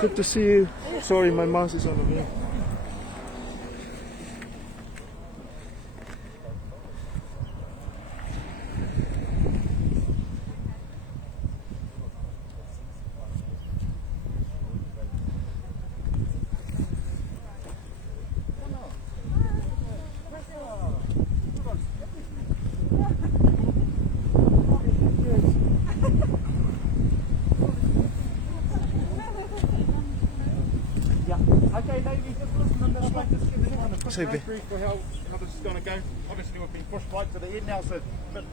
Good to see you. Sorry, my mouse is on the wheel. Okay, Navy, just listen on this one. Just give me a quick Say, run through for how this is going to go. Obviously, we've been pushed right to the end now, so it's a bit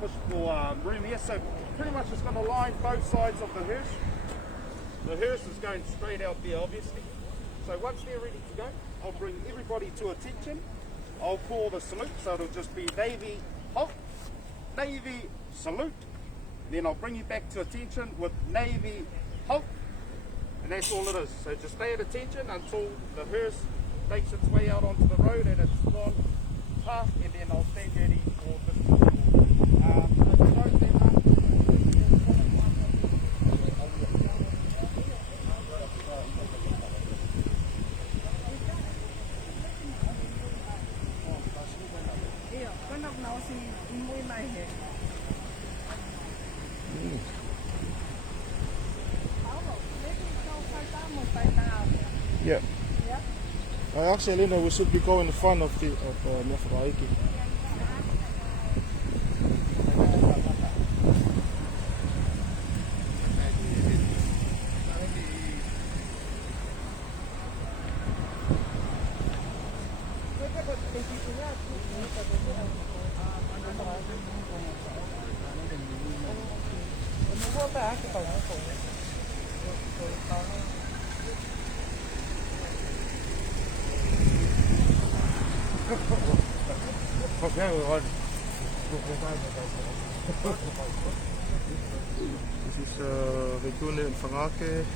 pushed for room here. So pretty much it's going to line both sides of the hearse. The hearse is going straight out there, obviously. So once they're ready to go, I'll bring everybody to attention. I'll call the salute, so it'll just be Navy halt, Navy salute. Then I'll bring you back to attention with Navy halt. And that's all it is. So just stay at attention until the hearse takes its way out onto the road and it's gone past, and then I'll stand ready for this. Yeah. Actually, Linda, we should be going in front of the Nefertiti. Dit is regione in Frankrijk.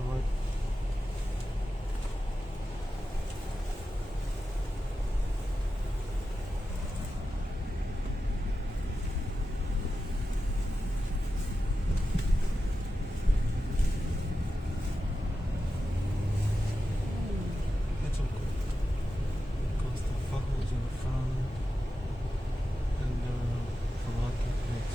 alright. It's all good. Because the buckles in the front and the rocket mix.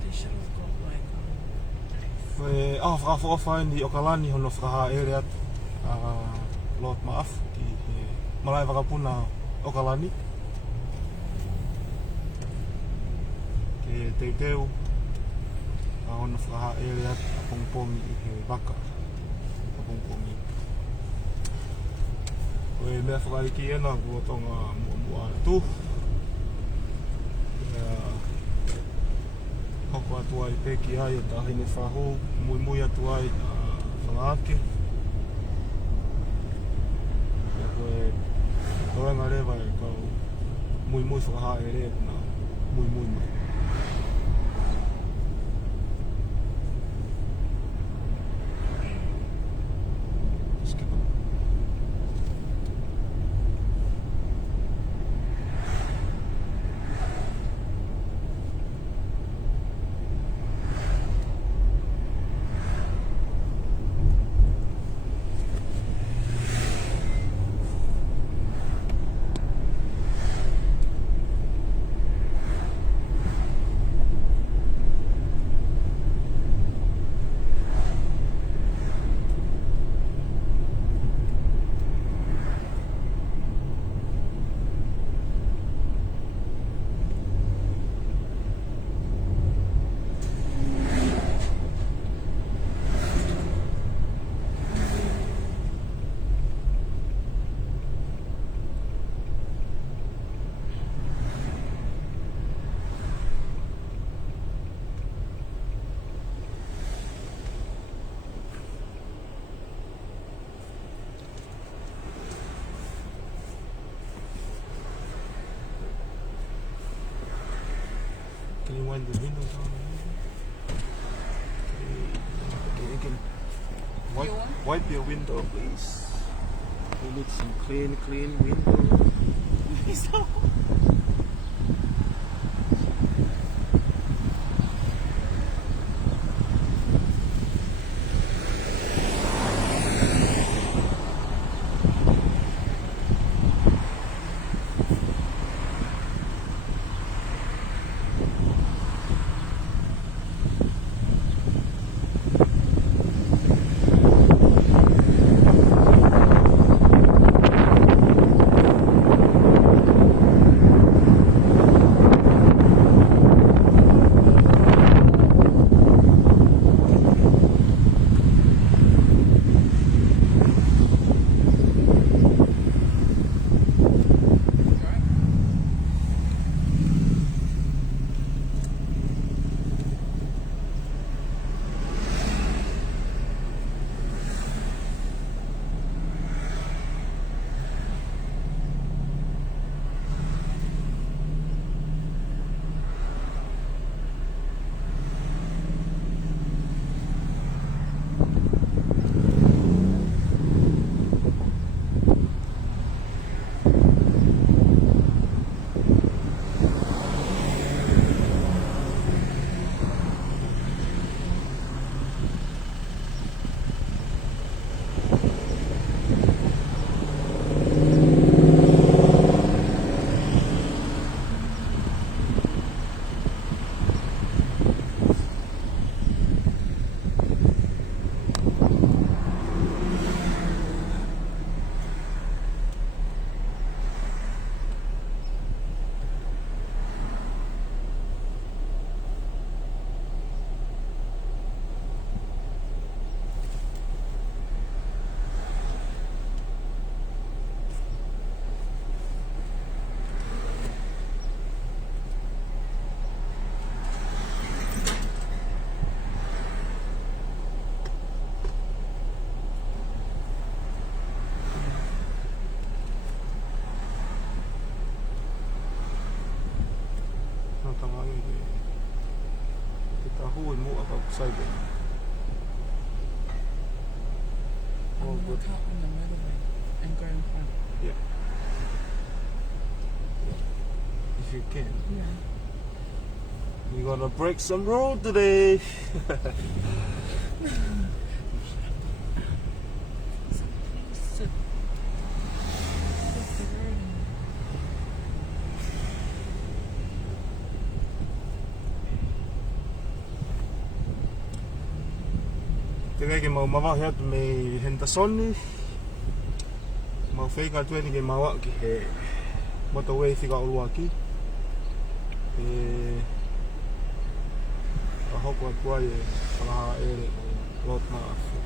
They should have got like Whakawhakawhain di Okalani hono whakaha ereat lot maaf ki malai whakapuna Okalani ke teuteu hono whakaha ereat a pongpongi I he waka a pongpongi koe mea whakariki ena kua tonga mua tu hoko atu ai peki ai e tahine whaho mui atu ai whangaake e koe toenga rewa e kau mui whakaha e rea na mui mai skip it. Can you wind the window down? Okay, again. Wipe your window, please. We need some clean window. hui mu aka saibe. I'm All gonna good. cut on the motorway and go in front. Yeah. If you can. Yeah. We're gonna break some road today. So please sit. Off the road and Te kai ke mau mawahi atu me Henderson. Mau whaika tueni ke mau aki he motorway whika urua ki. A hoko atu ai e whakaha ere o Lord Maafu.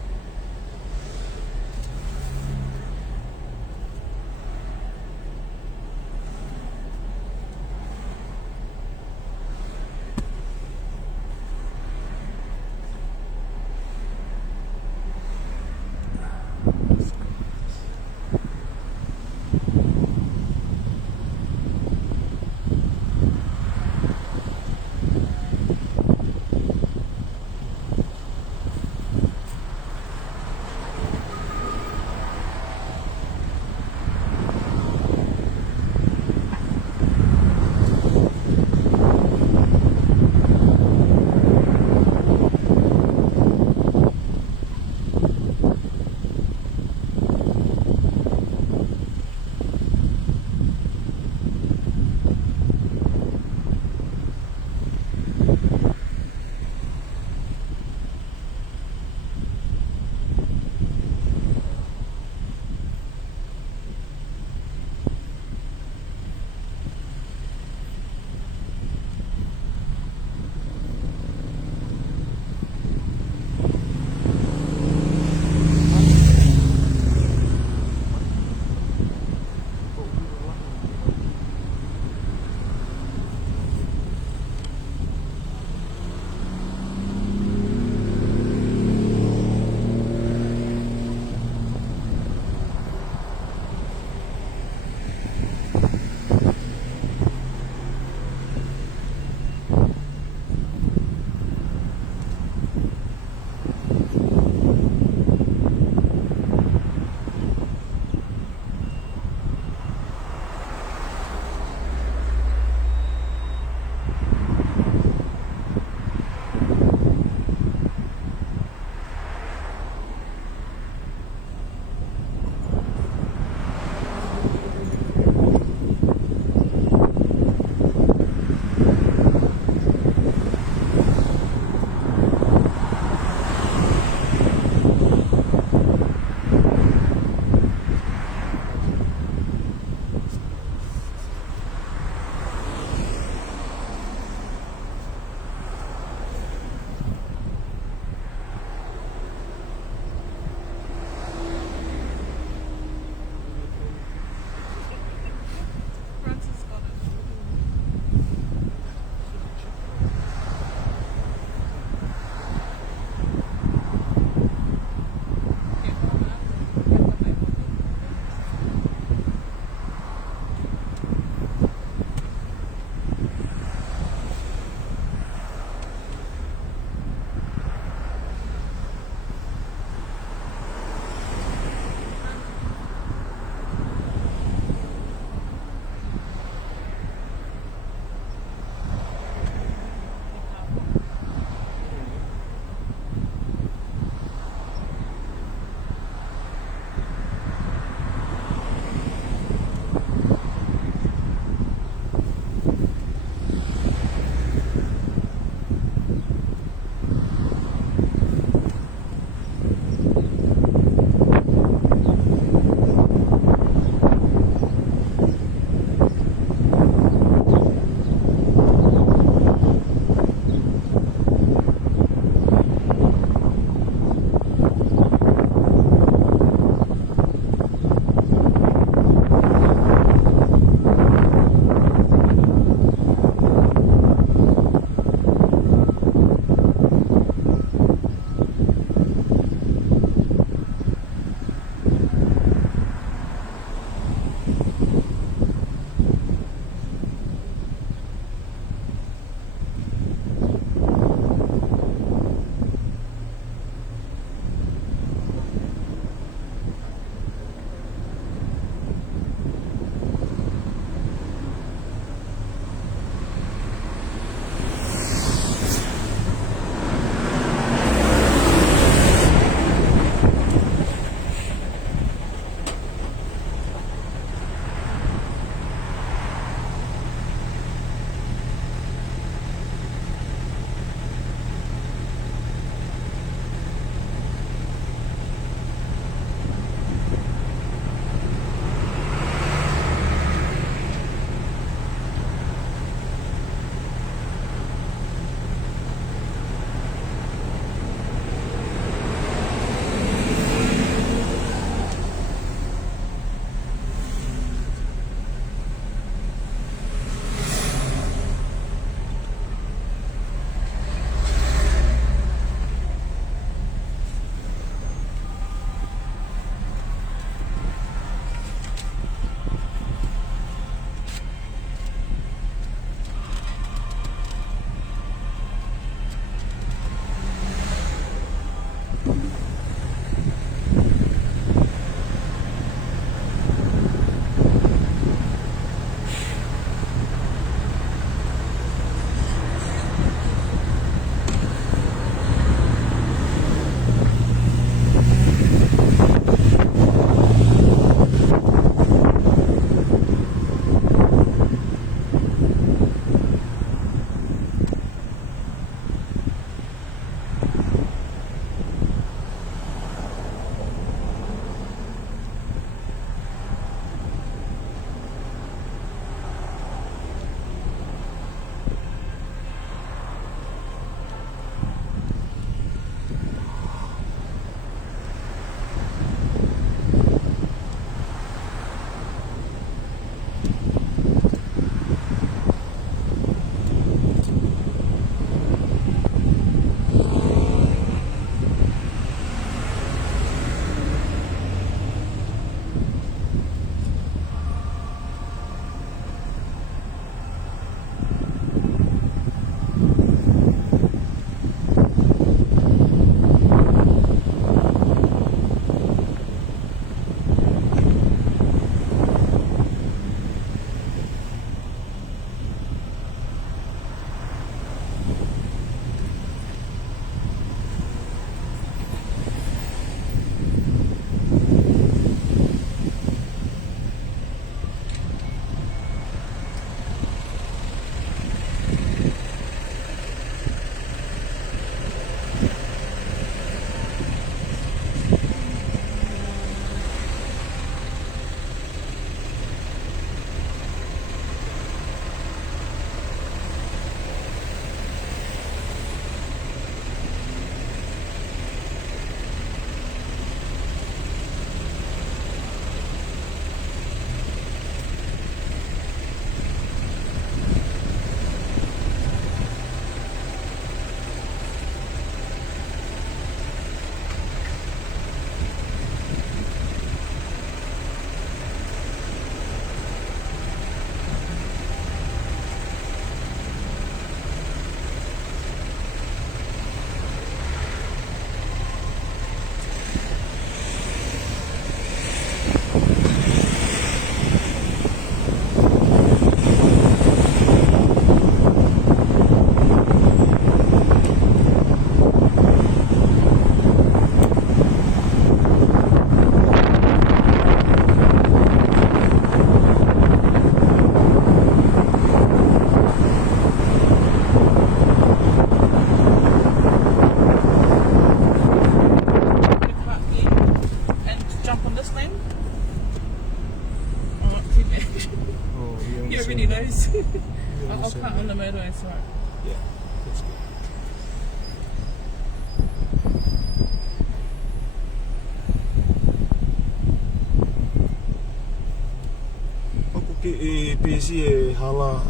si e hala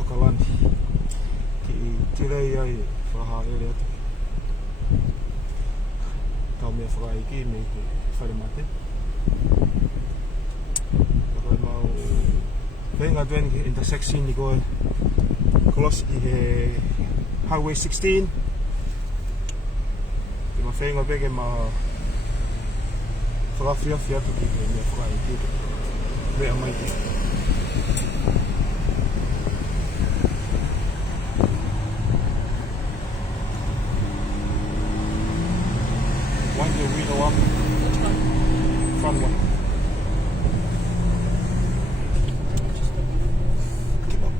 o ka lani ki tirei ai whaha ere atu tau mea whakaiki me ke whare mate kai mau whenga tueni ki intersection ni koe close ki he Highway 16 ki ma whenga peke ma whakawhiawhi atu ki he mea whakaiki mea mai ki wind your wheel up front one. Keep up.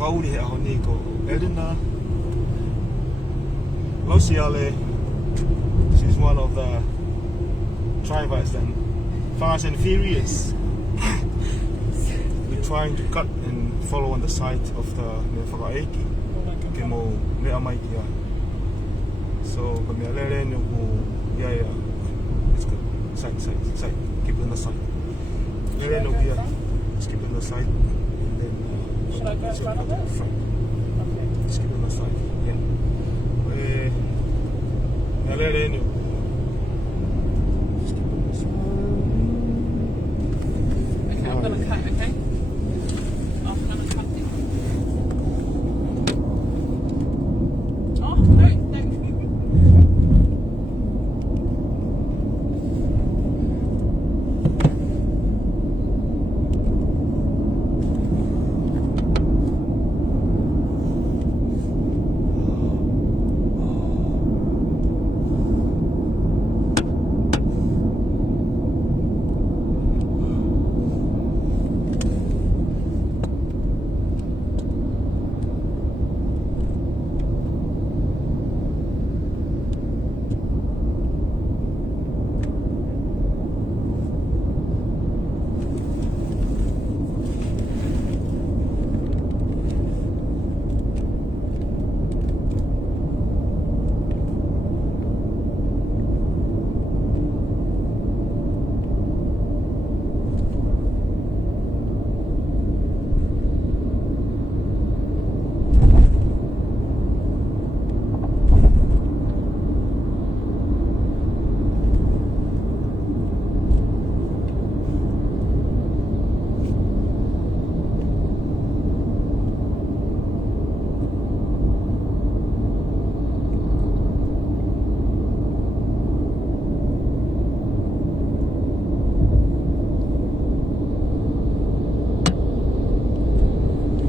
Whauri he aho ni ko Elena Losiale. She's one of the drivers and Fast and Furious. We're trying to cut and follow on the side of the me whakaeki ke mo mea mai ki ai. So ka mea lere ni ku yeah, it's good. Side. Keep it on the side. Lere ni ku yeah. Just keep it on the side. And then Should I go front of it? front. Okay. Just keep it on the side. Yeah. Mea lere ni ku just keep it on the side. Okay, I'm gonna cut, okay? I'm gonna cut it. Oh, no, no.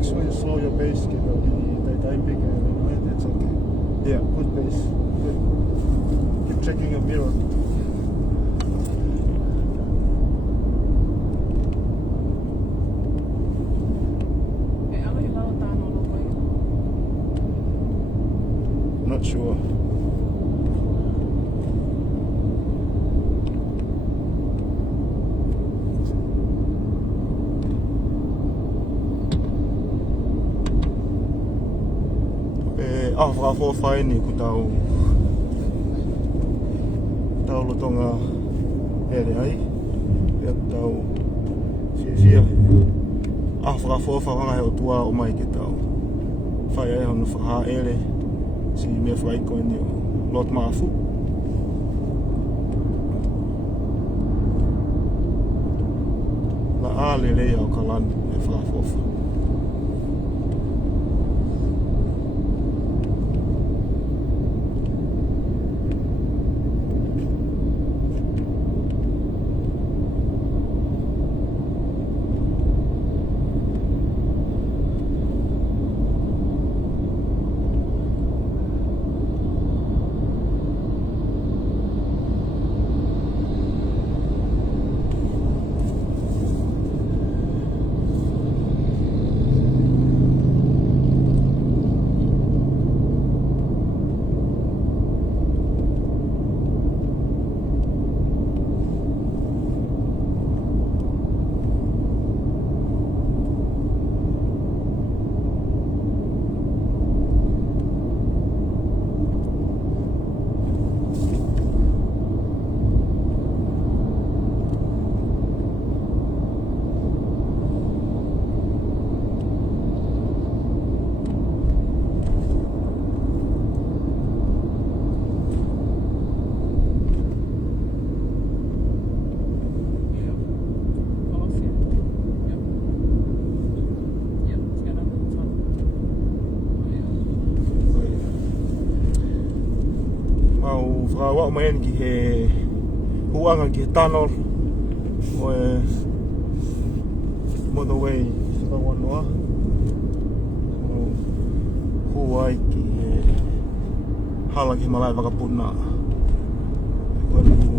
So you slow your pace, get out the typing and it's okay. Yeah, good pace. Good. Keep checking your mirror. Okay, I'm gonna go down all the way. Not sure. Whakafo whai ni ku tau lotonga ere ai e tau fia whakafo whakanga he o tua o mai ke tau whai ai honu whaha ere si me whai koe ni o lot maafu la ale rei au kalani e whakafo wha whakawao mai ani ki he huanga ki he tunnel o e motorway whakawanoa huai ki he hala ki malai whakapuna koe riku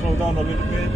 slow down a little bit.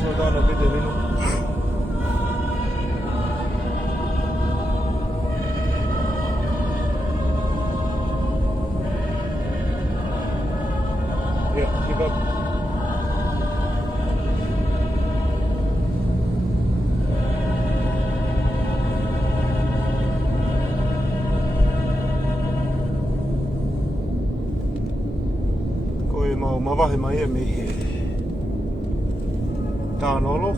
Slow down a bit, Elino. Yeah, keep up. Koe mau mawahe mai e me he tānolo.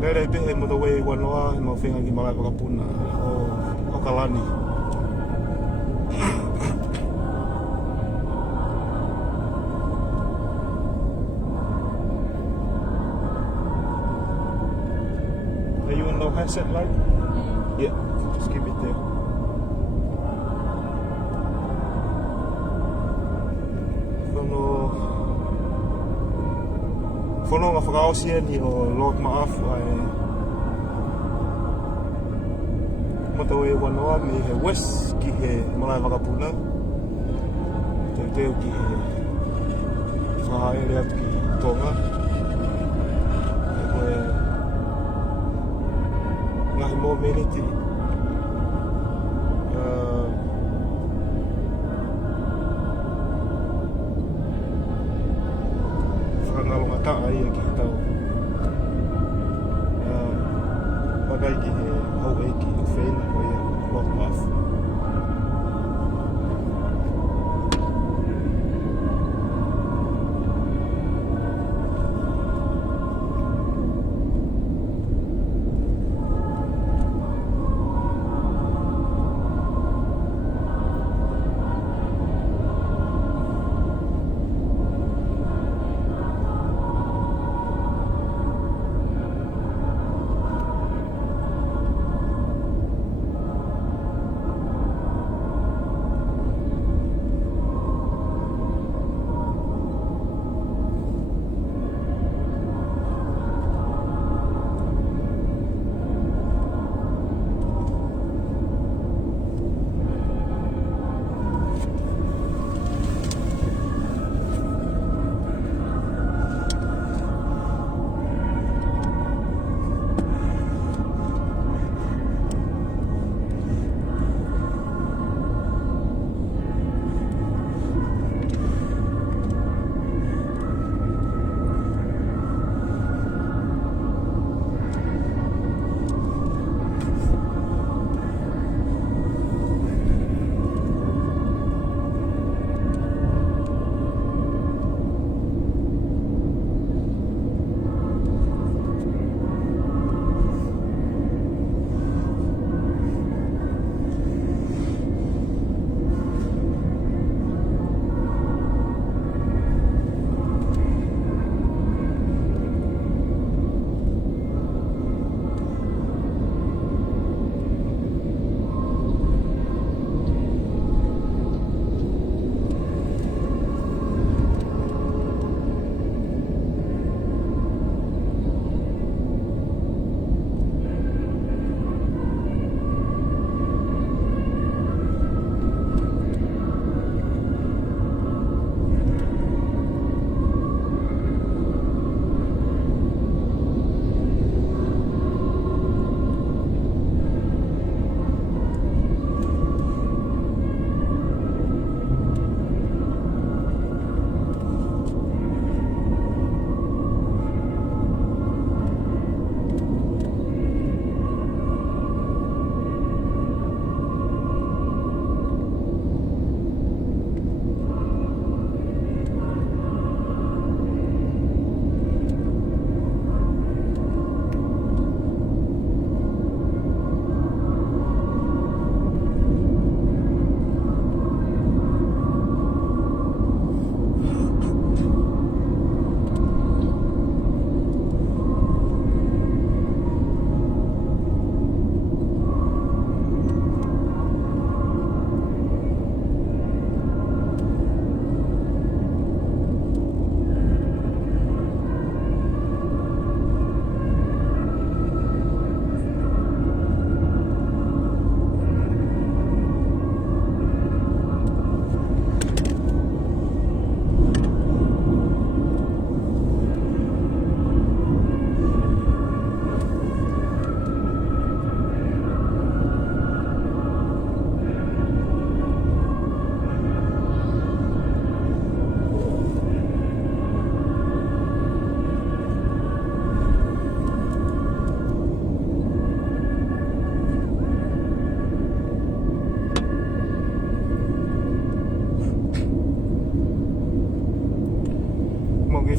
Nere pehe mo the way wanoa he mau whenga ki malai whakapuna o Kalani. Are you in low headset light? Yeah, just keep it there. Whanonga whakaosia ni o Lord Maafu ai Motorway wanoa me he west ki he malai whakapuna. Teo ki he whahaere atu ki Tonga. E koe ngahi mō meniti. Whakangalonga taa ia ki tau. Wakai ki he hau eiki o whena o ia Lord Maafu.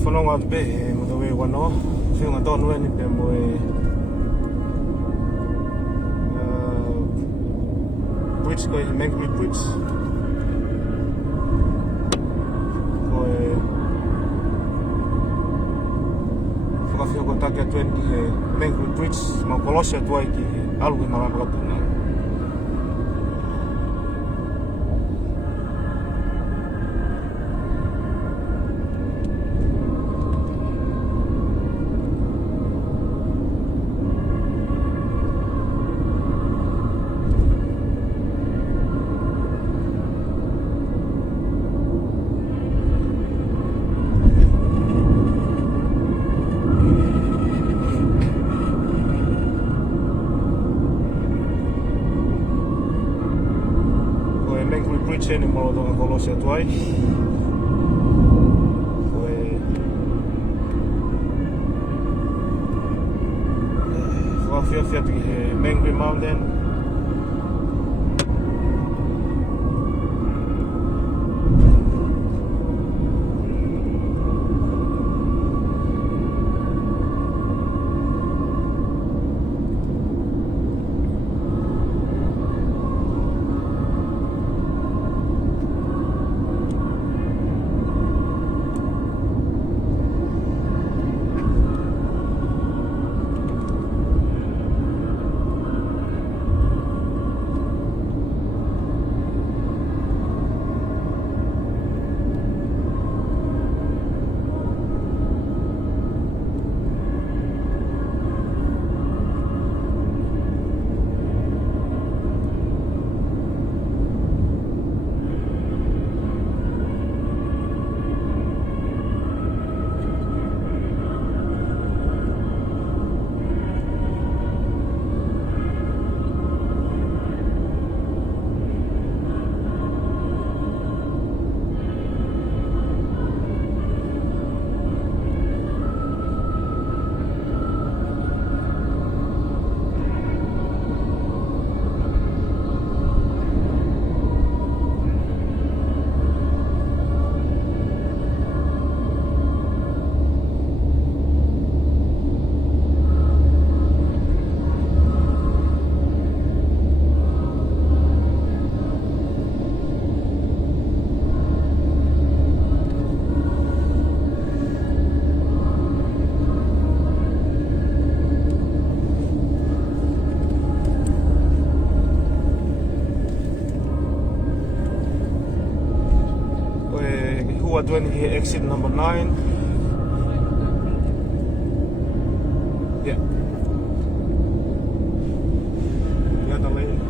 whanonga atu pe e motowe wanoa whiunga tonu e ni pe mo e bridge ko e Mangere Bridge ko e whakawhia ko take atu e he Mangere Bridge ma kolosia tua i ki alu ki marama kapuna Mangere Bridge e ni moro tonga kolosia tua i ko e whakawhia ki he Mangere Mountain Hua tueni hi exit number 9. Yeah. The other lane.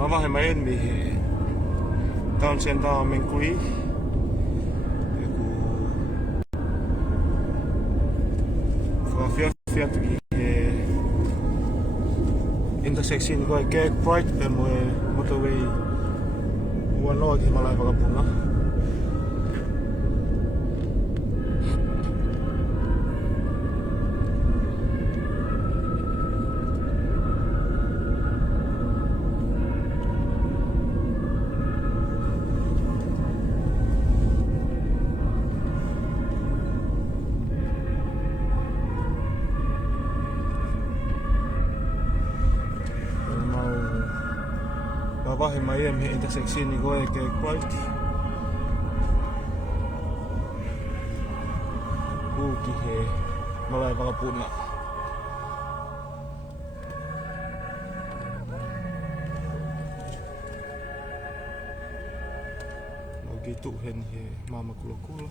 Mama he mai ni he town center Mangere ku whakawhia ki he intersection ko e Gag Pride pe mo e motorway ua noa ki malai whakapuna wahi mai e me intersection ni ko e Gag Pride ku ki he malai whakapuna begitu hen he mama kula kula.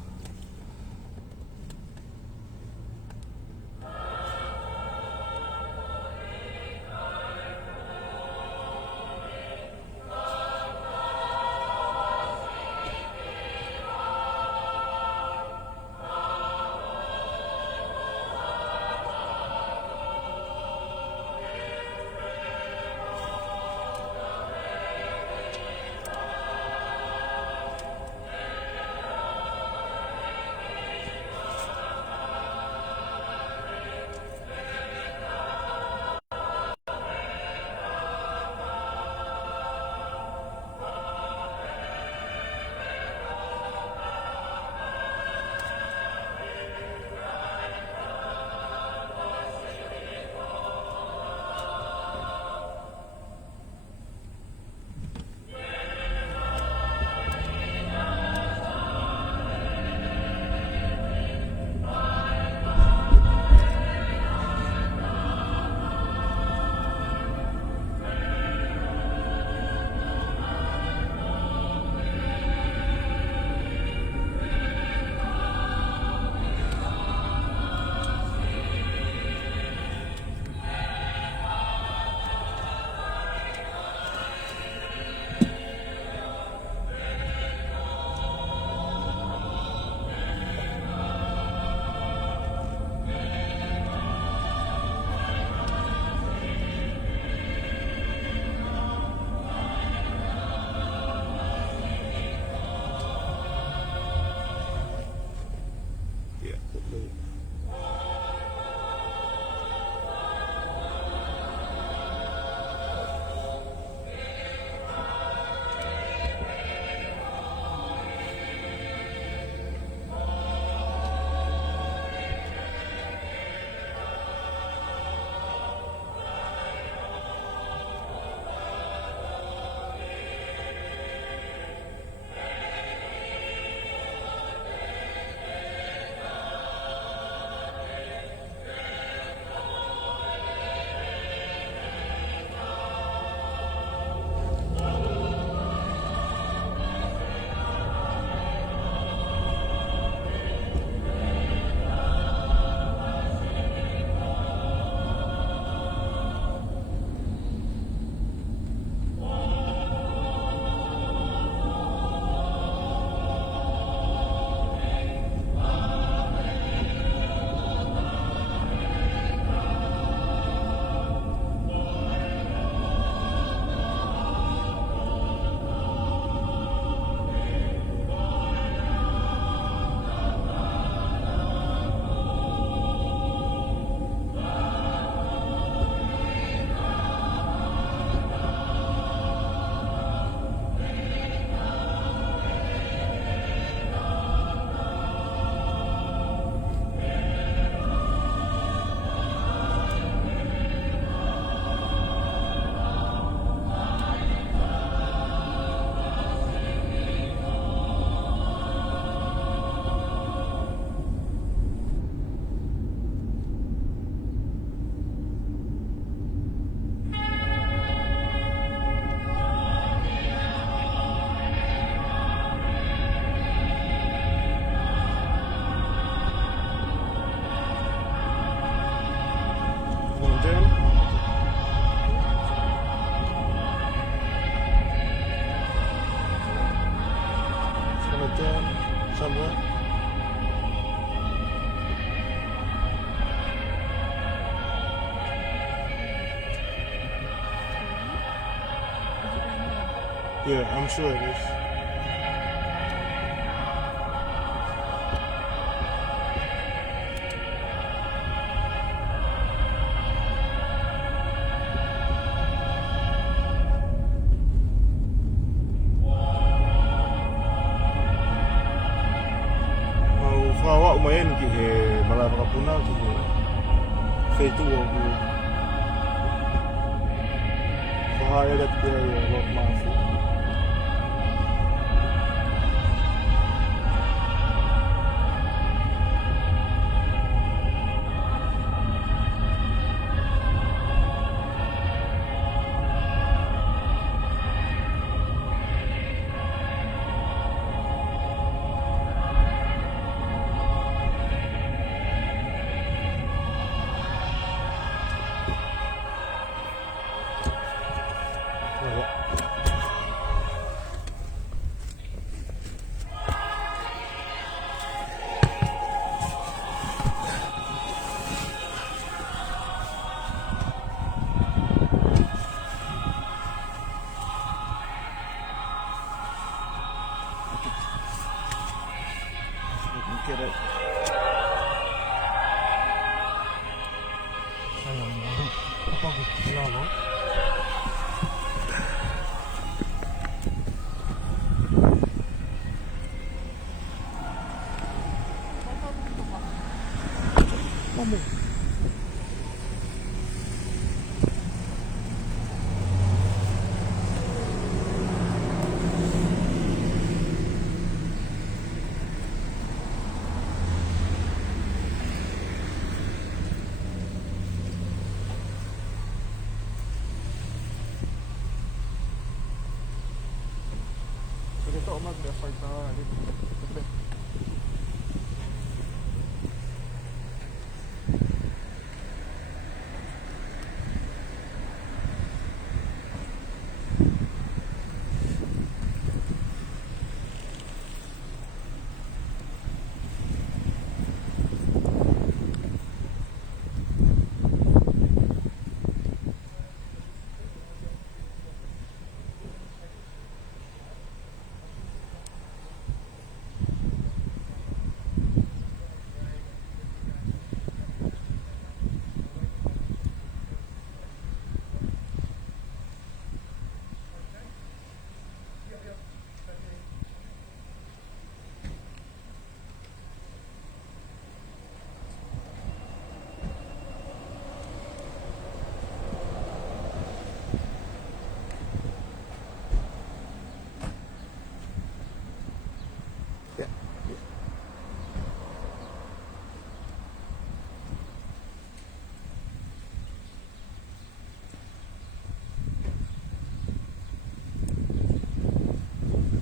Yeah, I'm sure it is. Mau whawa umayen ki he malapaka punau ki he feitu o ku whahaya dat ki he wak maafu. Get it. Sayang banget. Apa gue lalu? Kamu. Kasi ito mag-effort na rin.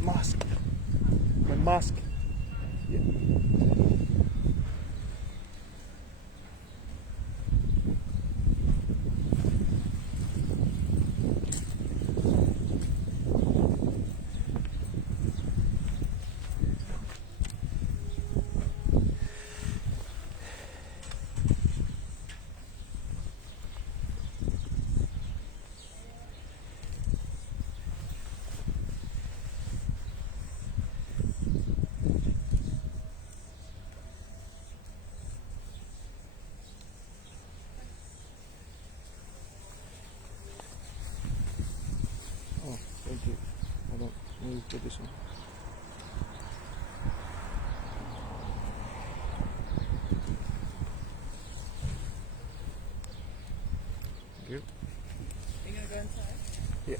Mask. My mask. Yeah. Oh, thank you. I don't need to put this on. Thank you. Are you gonna go inside? Yeah.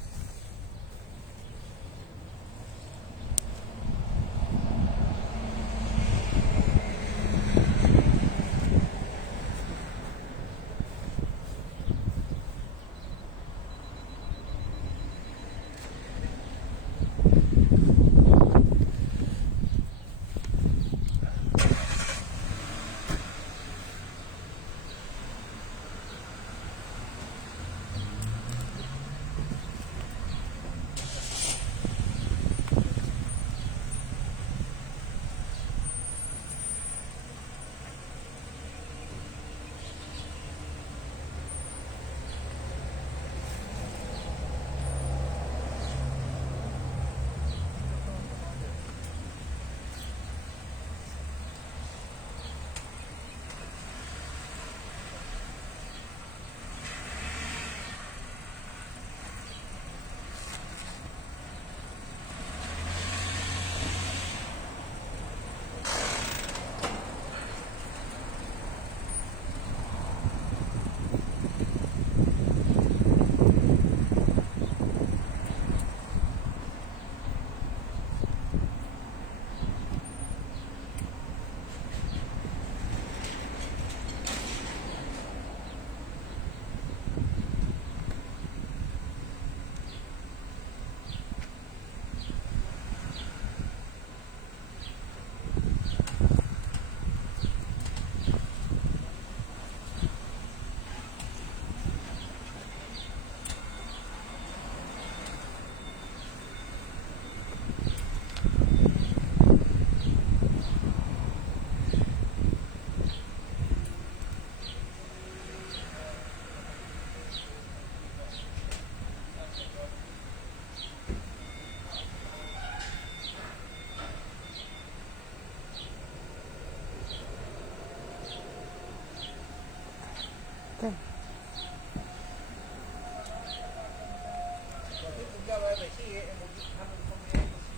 it here and we'll just come in from the embassy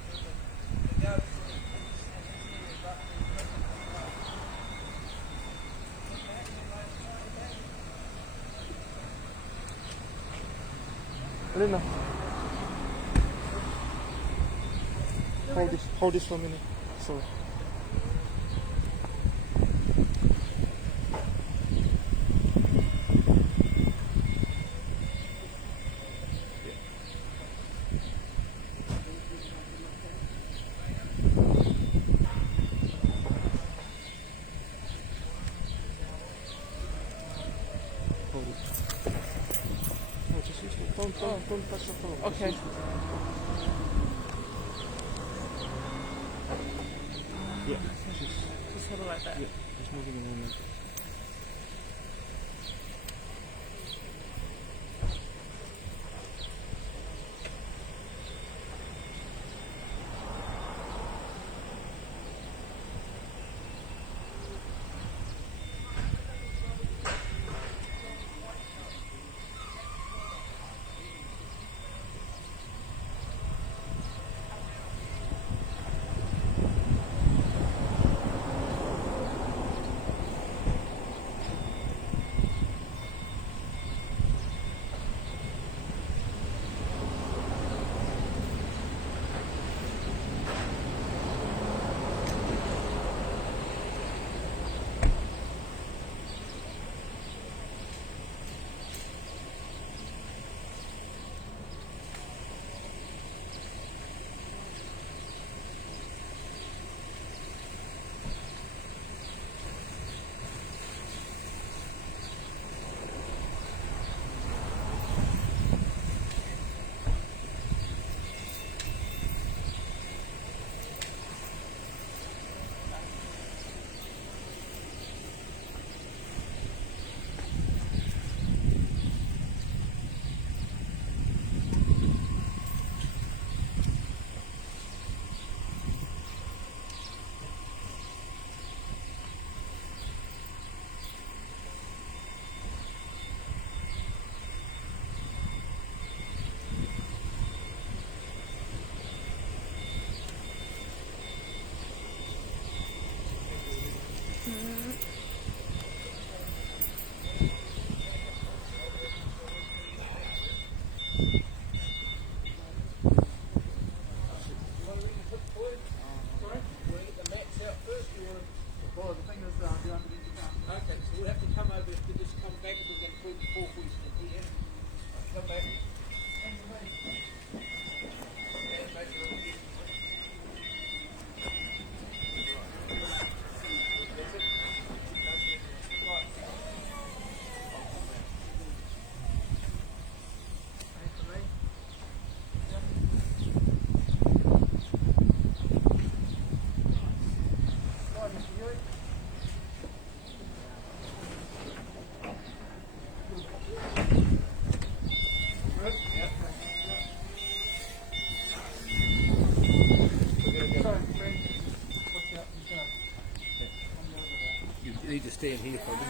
to go to Elena. Hold this for a minute. Sorry. Hold it. No, just use it. Don't touch your phone. Okay. Yeah, Just hold it like that. just moving it in there. You need to stand here for me.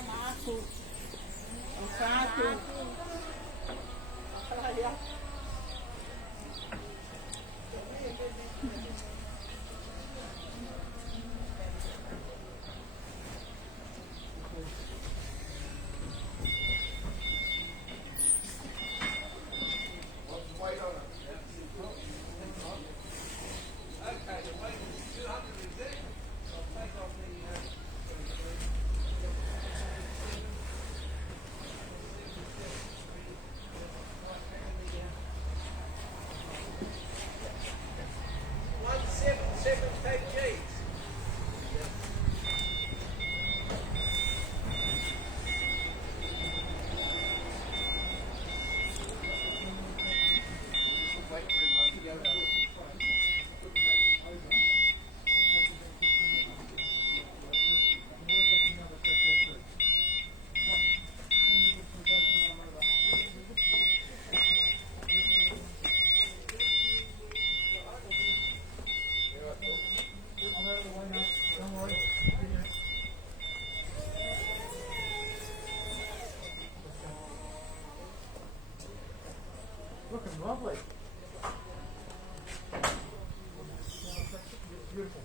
beautiful.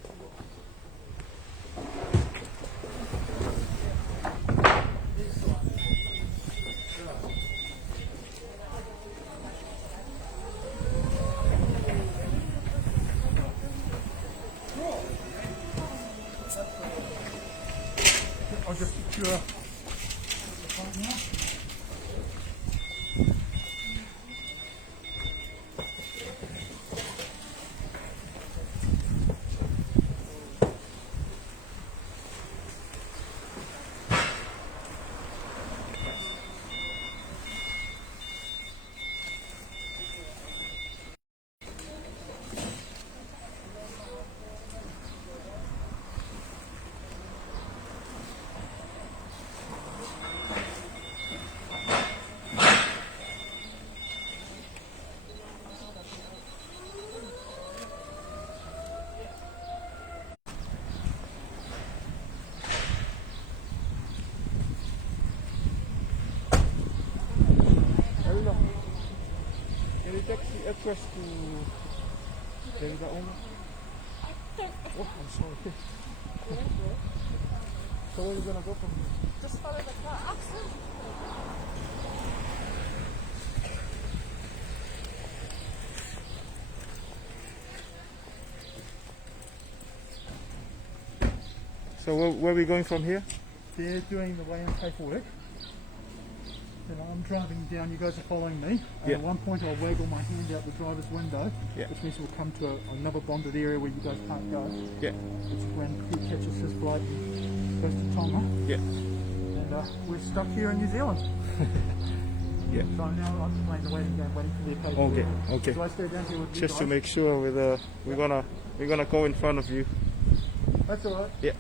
I'll just secure. Can you take the address to David Oma? Oh, I'm sorry. So where are you gonna go from here? Just follow the car. So where are we going from here? They're doing the weigh and paperwork. And I'm driving down, you guys are following me. Yeah. At one point I'll waggle my hand out the driver's window, Yeah. which means we'll come to another bonded area where you guys can't go. Yeah. Which is when he catches his flight and goes to Tonga. Yeah. And we're stuck here in New Zealand. Yeah. So now I'm playing the waiting game, waiting for the paperwork. Okay. Okay. So I stay down here with you Just to guys? make sure we're gonna go in front of you. That's alright. Yeah.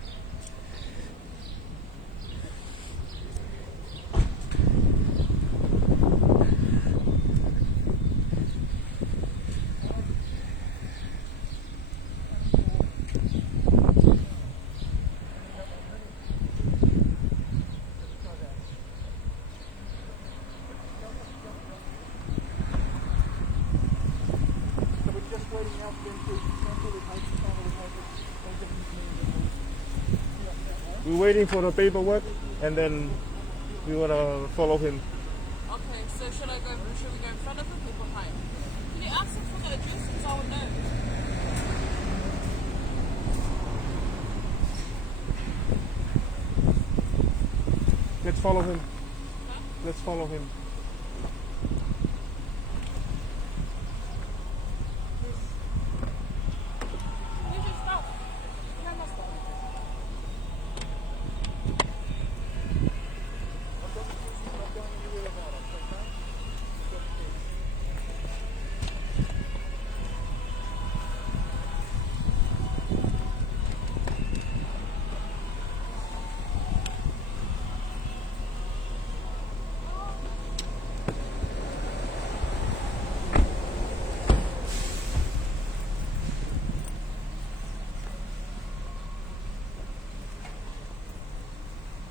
So we're just waiting now for them to cancel the paper. We're waiting for the paperwork, and then we wanna follow him. Okay, so should we go in front of him or behind? Can you ask him for the address so I would know? Let's follow him. Let's follow him. Where's your stuff? Where's my stuff?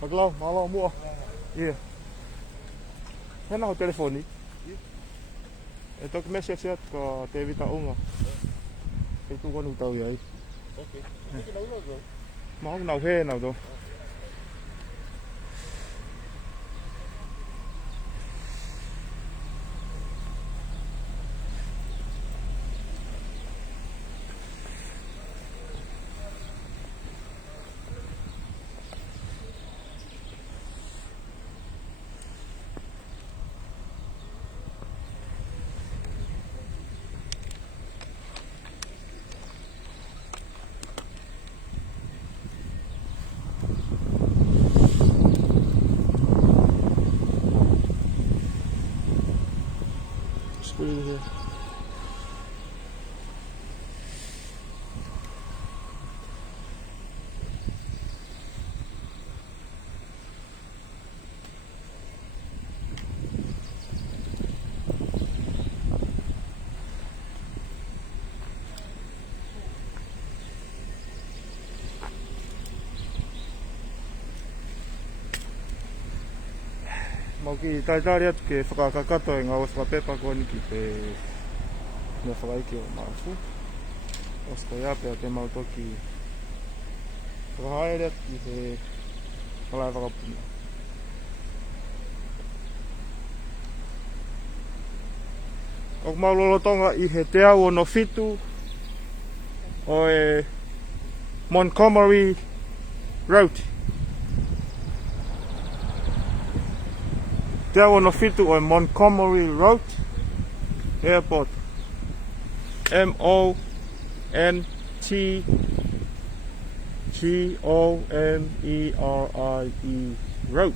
Maglaw, malaw mo. Iya. Ano ako telefon ni? Ito message at ko David Oma. Ito ko nung tao yai. Okay. Mau nào he nào đâu. Screw here. Mau ki taitari atu ke whakakakato e ngā whakapepa ko ni ki te me whakaiki o maafu. Osko jāpea te mau toki whakahaere I he malai whakapuna. O maulolotonga I he te au o no fitu o e Montgomery Road. Te au o no fitu o e Montgomery Road Airport. MONTGOMERIE Road.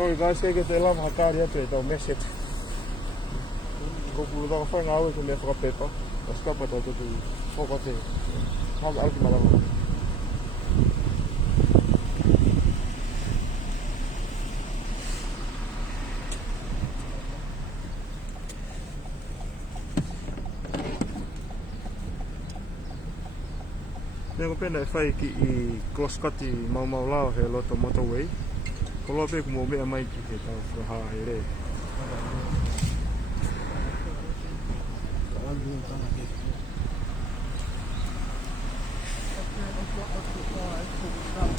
Sorry guys, kijk het lang gaan daar heb je dan mis het. Ko pu da fa nga we me fra pepa. Basta pa to tu fo ko te. Ha al ki mala. Nengo pena fai ki I Closkati mau lao he loto motorway. Ko lo pe mo me mai ki he ta ha ere.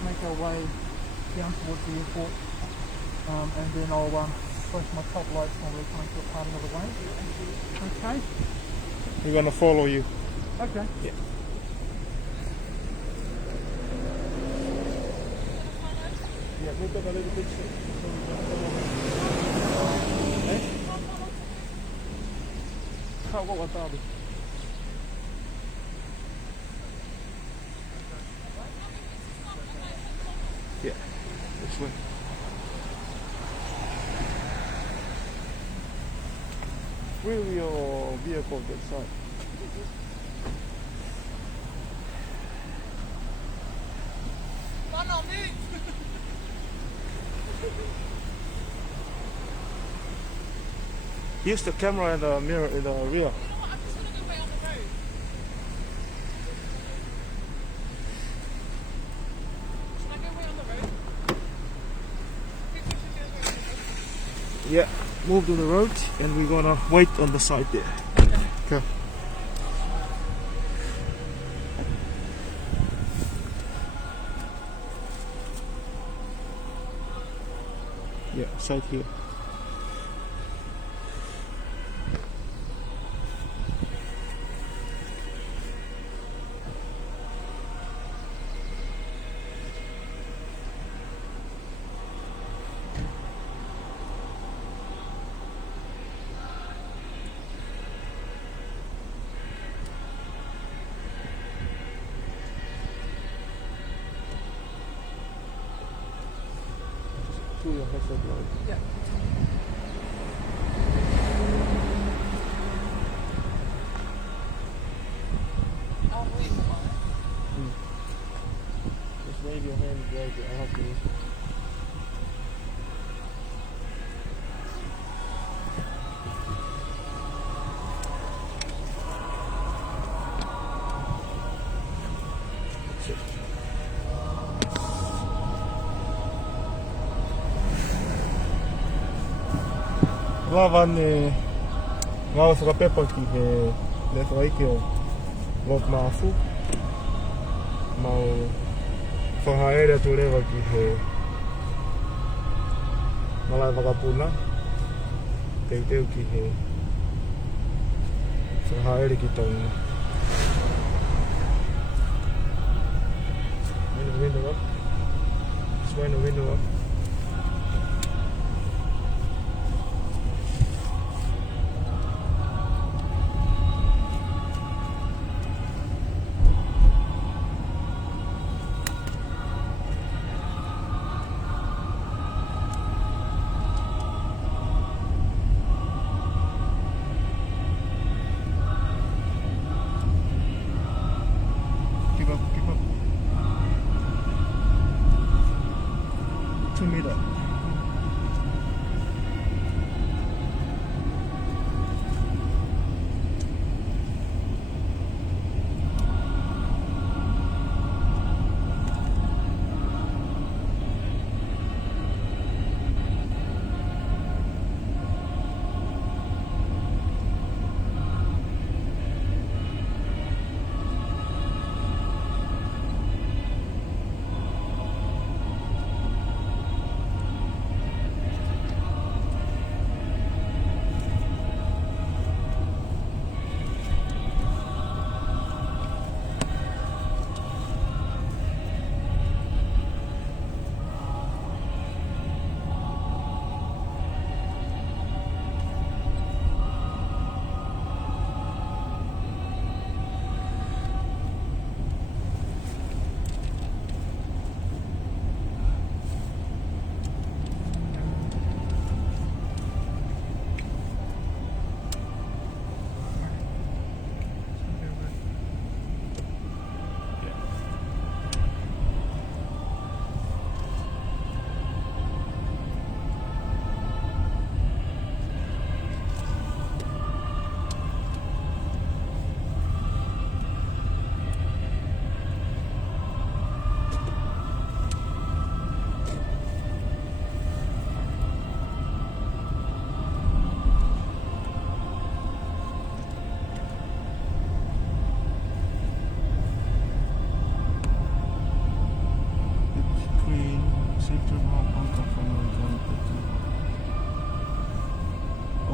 Make our way down towards the airport, and then I'll flash my top lights when we're coming to a part of the way. Okay? We're gonna follow you. Okay. Yeah. Yeah, we'll take a little picture. How what about it? Yeah, this way. Wheel your vehicle that side. No, no, move. Use the camera and the mirror in the rear. You know what? I'm just gonna go wait on the road. Should I go wait on the road? Think we should go wait on the road? Yeah, move to the road and we're gonna wait on the side there. Okay. Yeah, side here. Pull your headset low. Yeah. I'll wait for one. Just wave your hand right there. I have to. Lavane ngau whakapepa ki he le whaiki o Lok Mafu. Mau whahaere atu rewa ki he malai whakapuna. Teu ki he whahaere ki taunga. Wind the window up. Just wind the window up.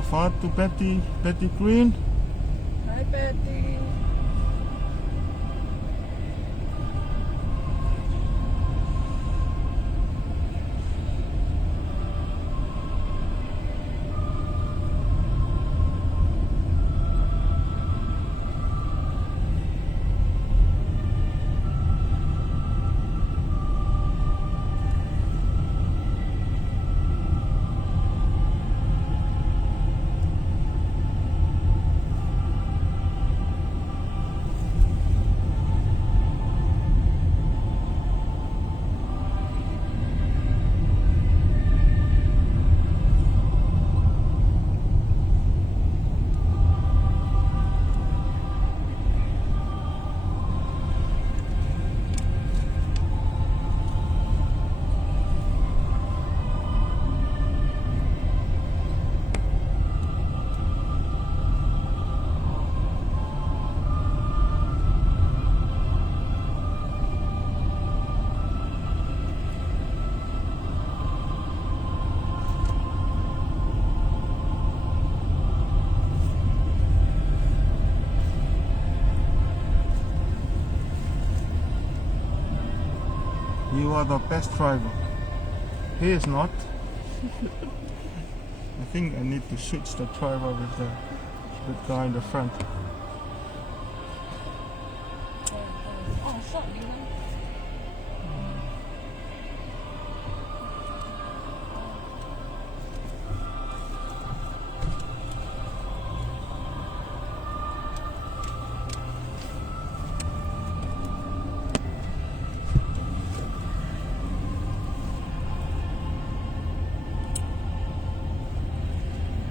Fatu Betty Green. Hi, Betty. You are the best driver. He is not. I think I need to switch the driver with the guy in the front. Oh, shot me, man.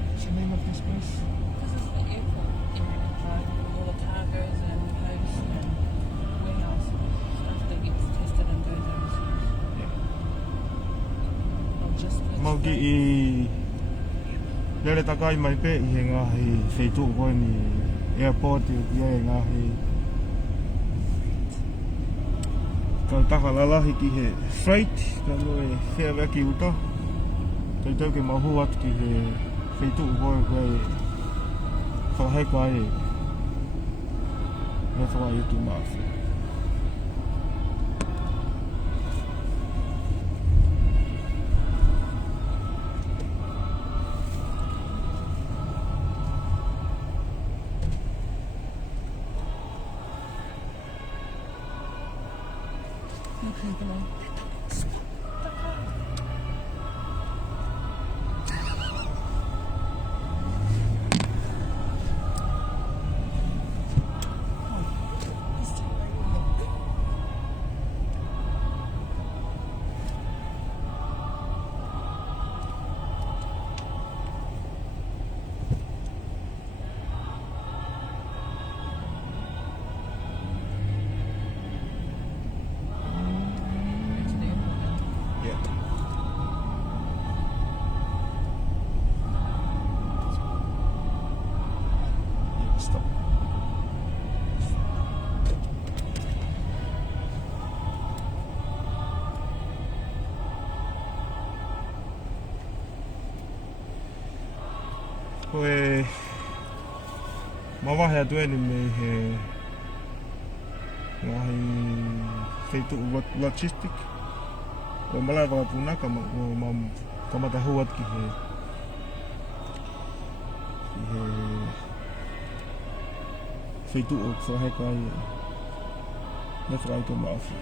What's the name of this place? This is the airport area, right? With all the cargoes and boats and warehouses. Stuff that gets tested and goes overseas. Logistics. Mauki I lere takai mai pe I he ngahi wheitu koe ni airport I e ngahi kau taka lalahi ki he freight ka loe whea waki uta kei tau ke mahu atu ki he wheitu koe koe whahai koe e me whai utu maafi. Ko e mawahe atu eni me he ngahi feitu logistic. O malai waka puna kamata huat ki he feitu o whahekai me whakai to maafu.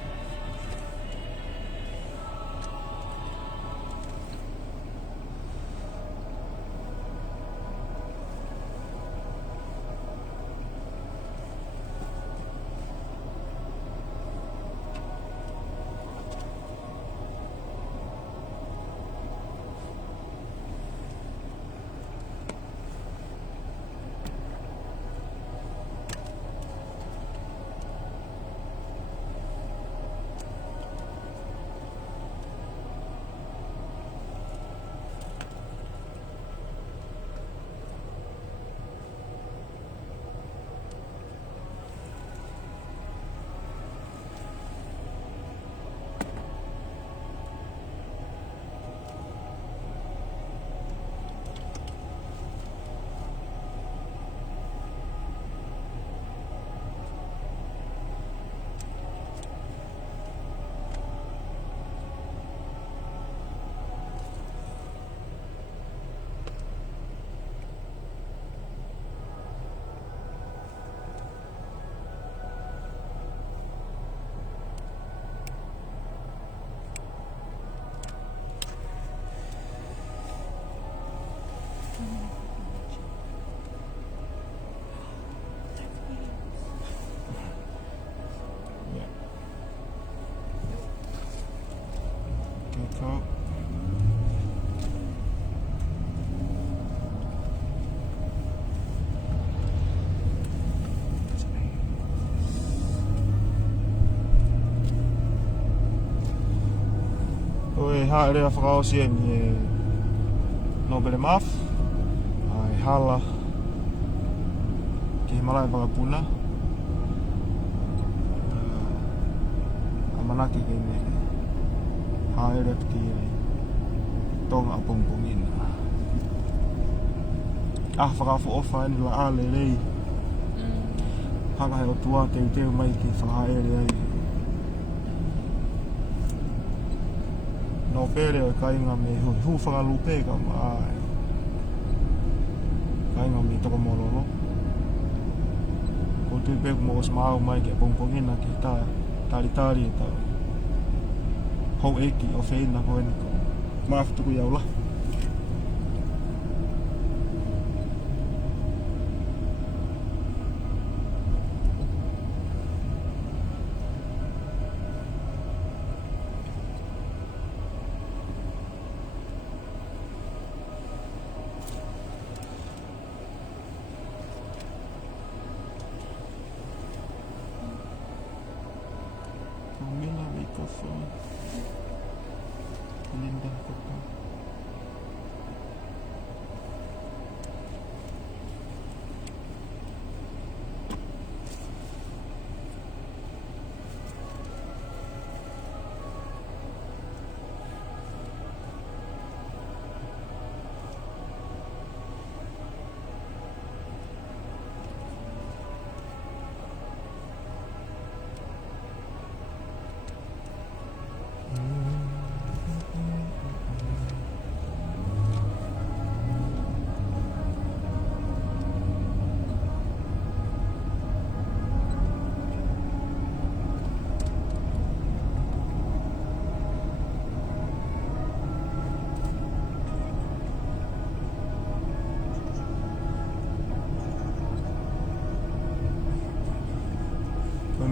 E haere a whakaosia ni e Nobele Maf ai hala ki he malai whakapuna a manaki ke ne haere atu ki tonga a pongpongina whakawha ofa eni la ale rei haka he o tua teu mai ki whakaere ai no pere o kainga me hu whakalupe ka mai kainga me toko mololo ko tui peku mo os maau mai ke pongpongina ki tari e tau hou eki o whina ko eni ko maafutuku iaula Linda kota.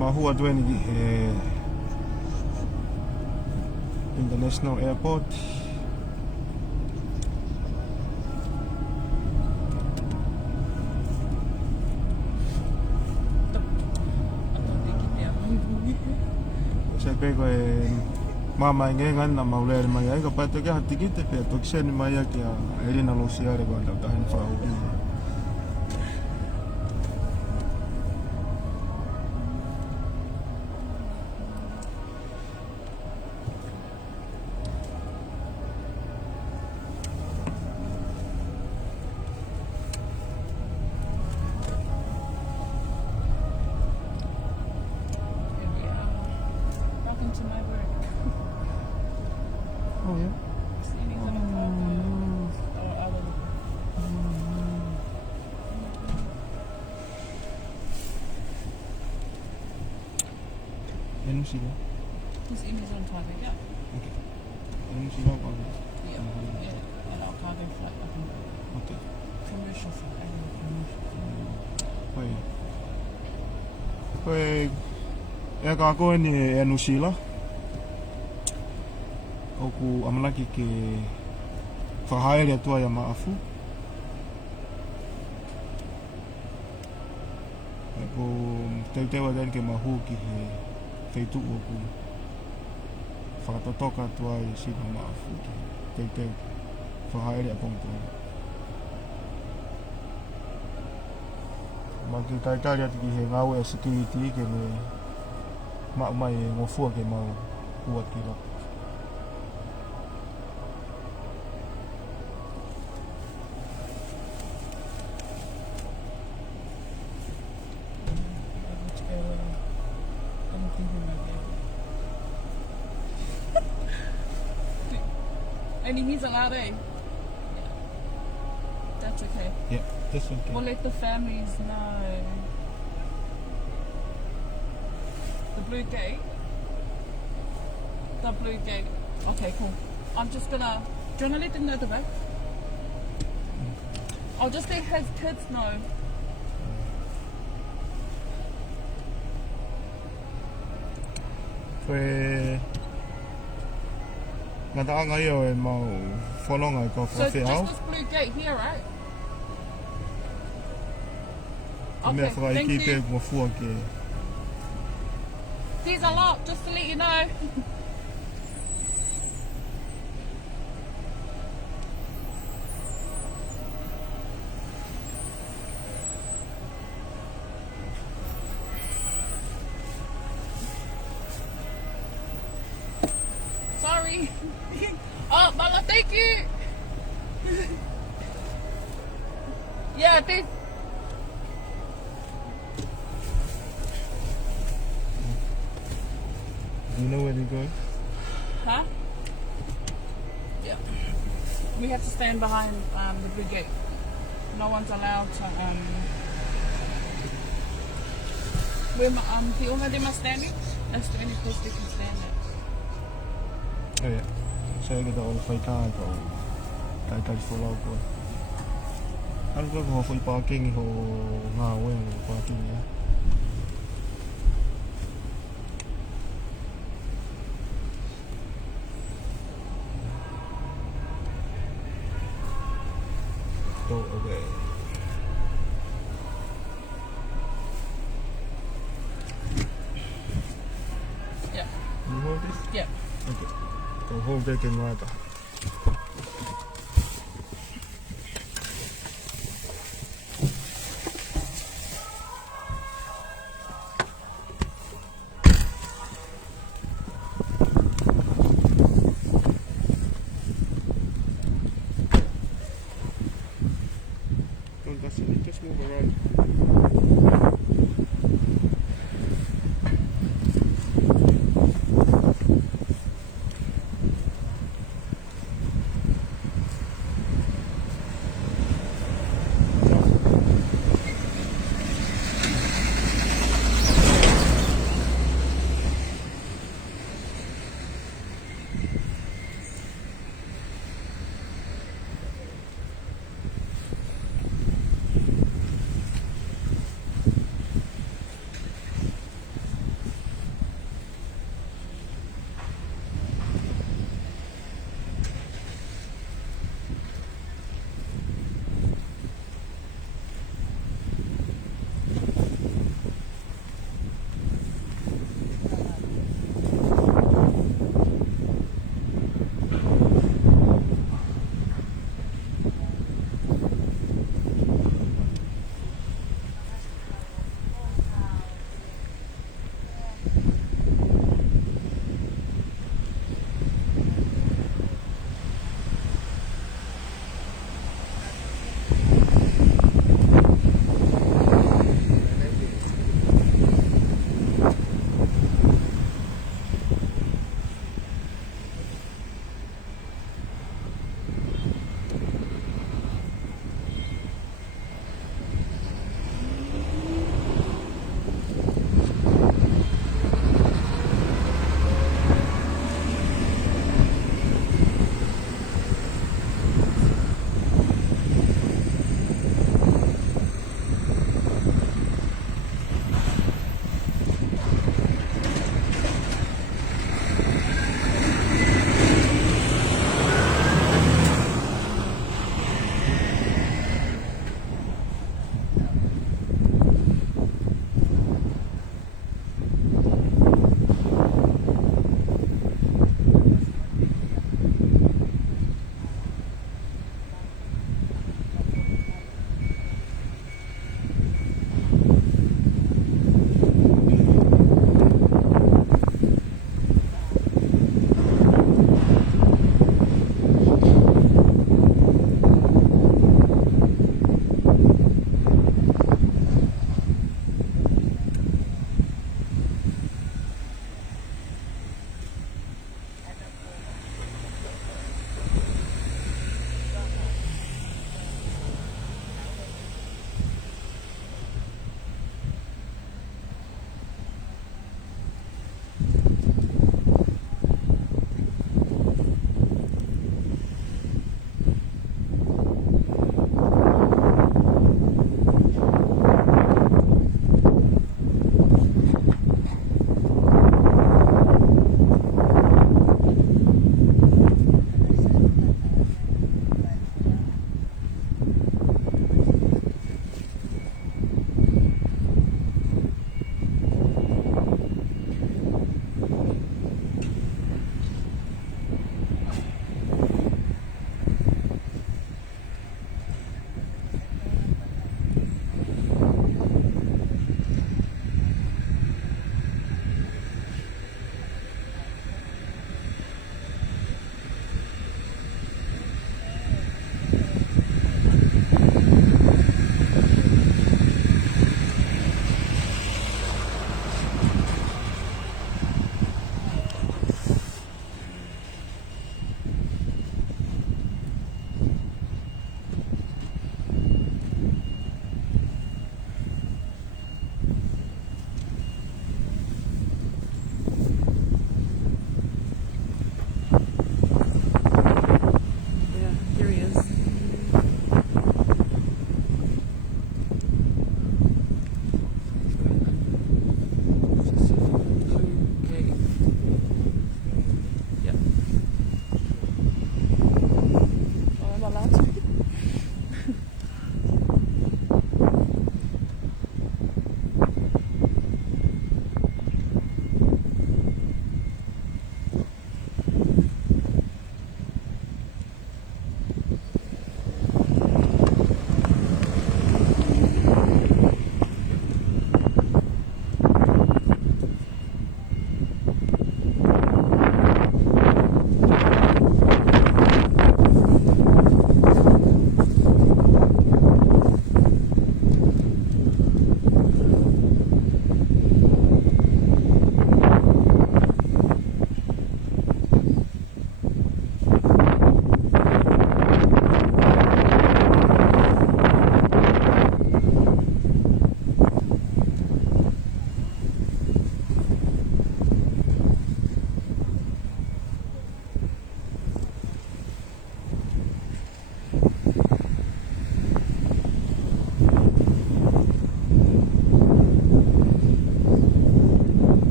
Mahua tueni ki International Airport. Se pego mama ngengan na mauler mai ai ka pato ke hatikite pe tokseni mai ki Elina Luciare ko ta hen fa. Sheila. This image on Tiger, yeah. Okay. Anu Sheila apa? Yeah. Yeah. A lot of cargo flight. Okay. Commercial flight. Koe. Koe e ka koe ni Anu Sheila. Oku amalaki ke whahaere atua ia maafu. Ko teuteu aden ke mahu ki he feitu oku whakatotoka atua i sina maafu ki teuteu whahaere a pongpong. Ma ki taitari ati ki he ngau e security ke me maumai e ngofua ke mau kuat ki rapa. Only he's allowed, eh? Yeah. That's okay. Yeah, that's okay. We'll let the families know. The blue gate? The blue gate. Okay, cool. I'm just gonna... Do you wanna let them know the back? I'll just let his kids know. Koe ngā taanga io e mau whanonga i ka So it's whawhiao. just this blue gate here, right? Ka mea Okay, whakaiki thank pe you. ngofua ke There's a lot, just to let you know. Sorry. Oh, Mama, thank you. Yeah, thank. Do you know where they're going? Huh? Yeah. We have to stand behind the blue gate. No one's allowed to. Where the owner them are standing, that's the only place they can stand at. Oh yeah. So I get all the fight time ko taitari wholau koe. Haru ka ko hawhai parking ho ngā oe o parking ia. Go away. Yeah. You hold this? Yeah. Okay. So hold it in right. Don't touch it, just move around.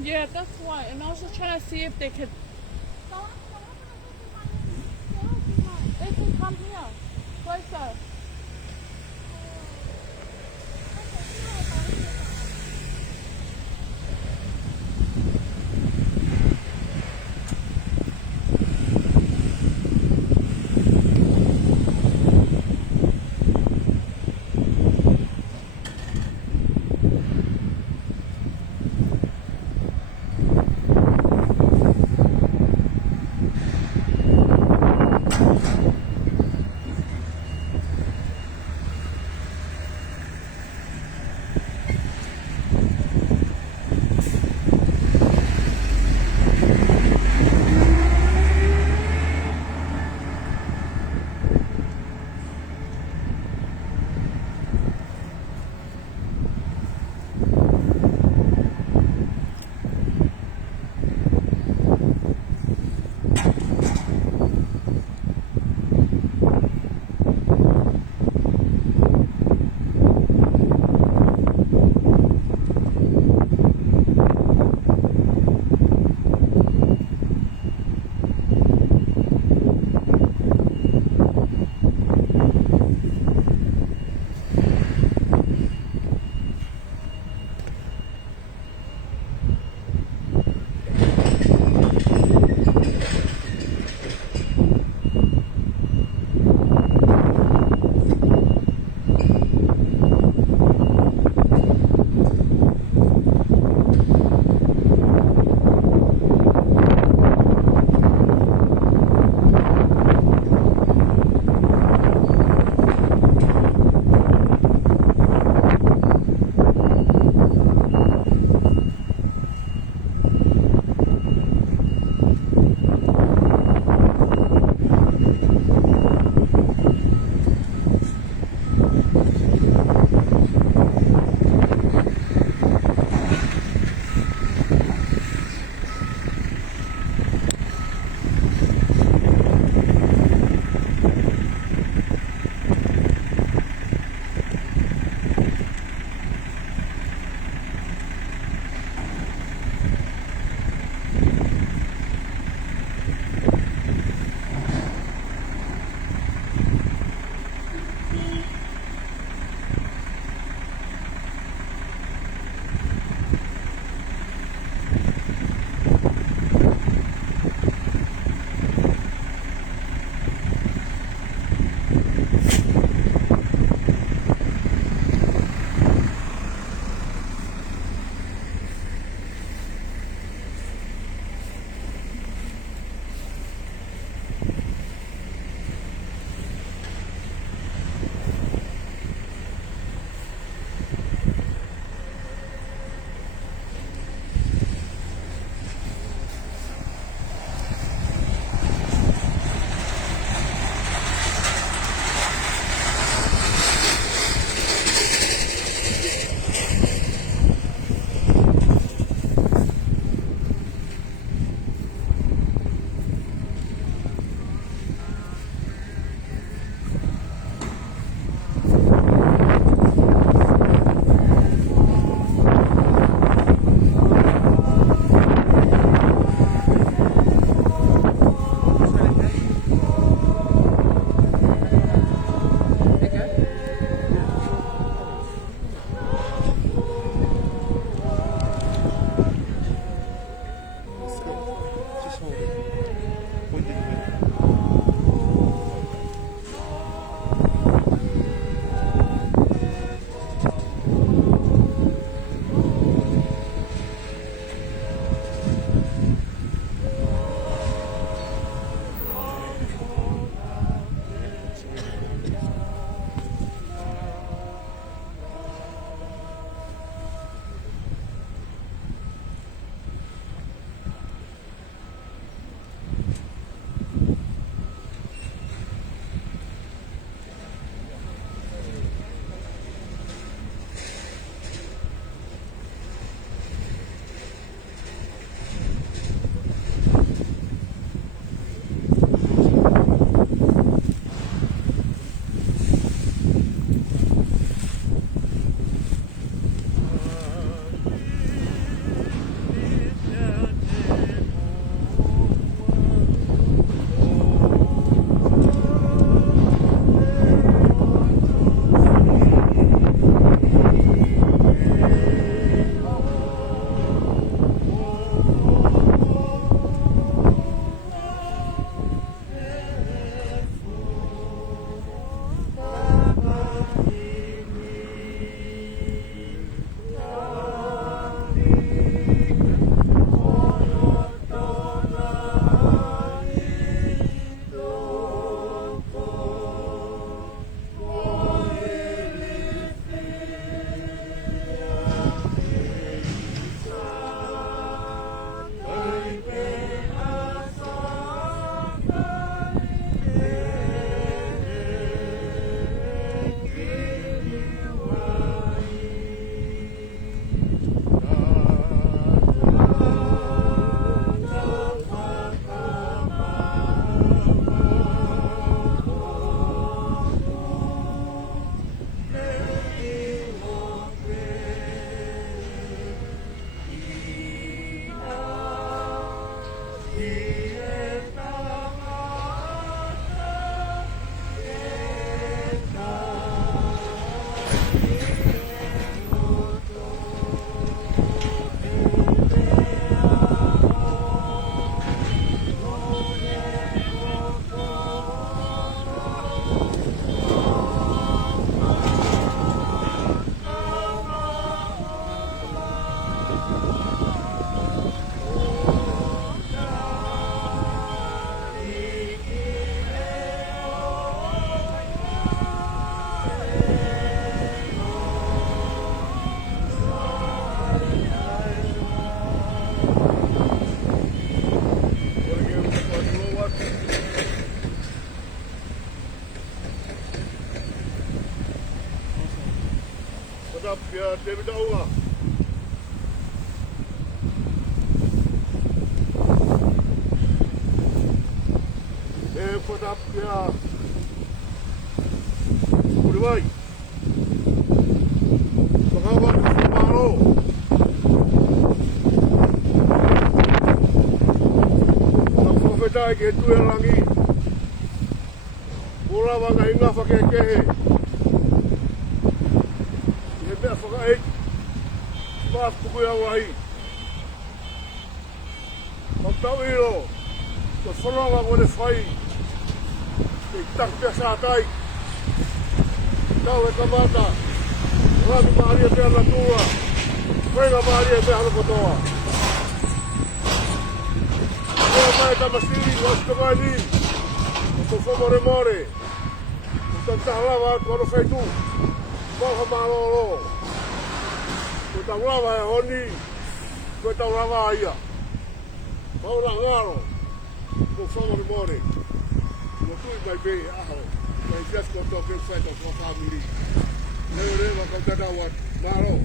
Yeah, that's why. And I was just trying to see if they could. They can come here. Closer. David Ola. Put up here. Put away. Pagawa Maro. Ang profeta ke tu langi. Ora wa ga inga fa ke he. Ye be fa ga ek. Mas ku ya wa hi. Pagtawiro. Ko foroga mo le fai. Tak biasa tai. Kau ke mata. Orang Maria perna tua. Pega Maria perna potoa. Kau mai ta masiri was to gani. Ko fomore more. Ko tanta lava ko fetu. Ko hamalo. Ko ta lava e honi. Ko ta lava ia. Ko la ngaro. Ko fomore more. Vai bem, mas já se contou que sai da sua família. Eu levo a conta da outra. Não.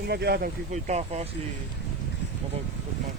Mun mäkin ajatellaan, että voi taas asia. Mä voin tutmaan.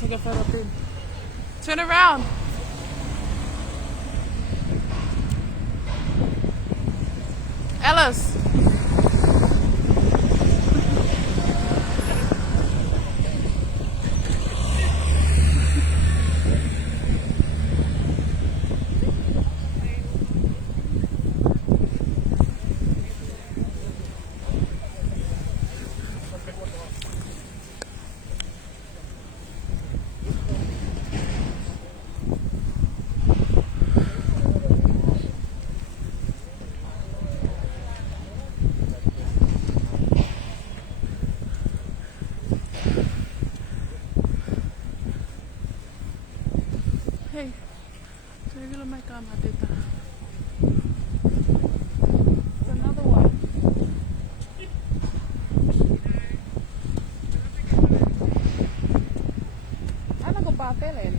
Take a photo, please. Turn around. Ellis. Hei, se ei vielä meikaan matita. Another one. Annako vaan peleillä?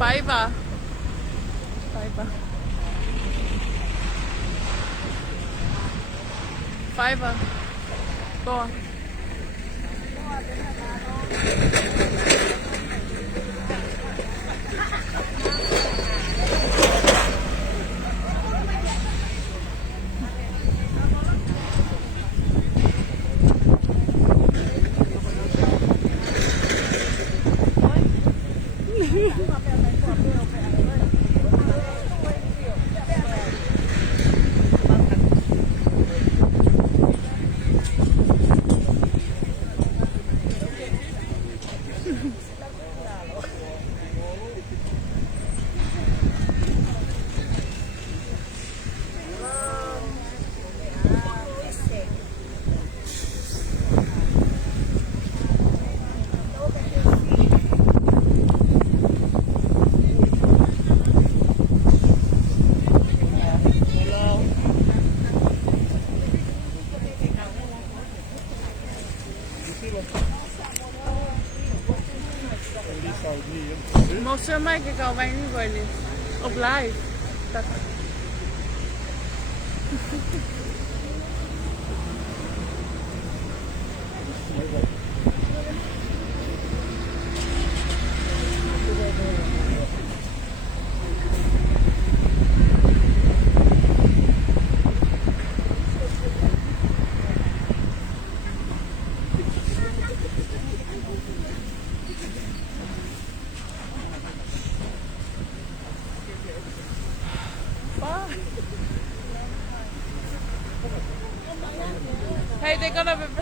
Favor. Favor. Favor. Go on. Mostra mais que ikaw vai me ver op live. Dat. Hey, they're gonna be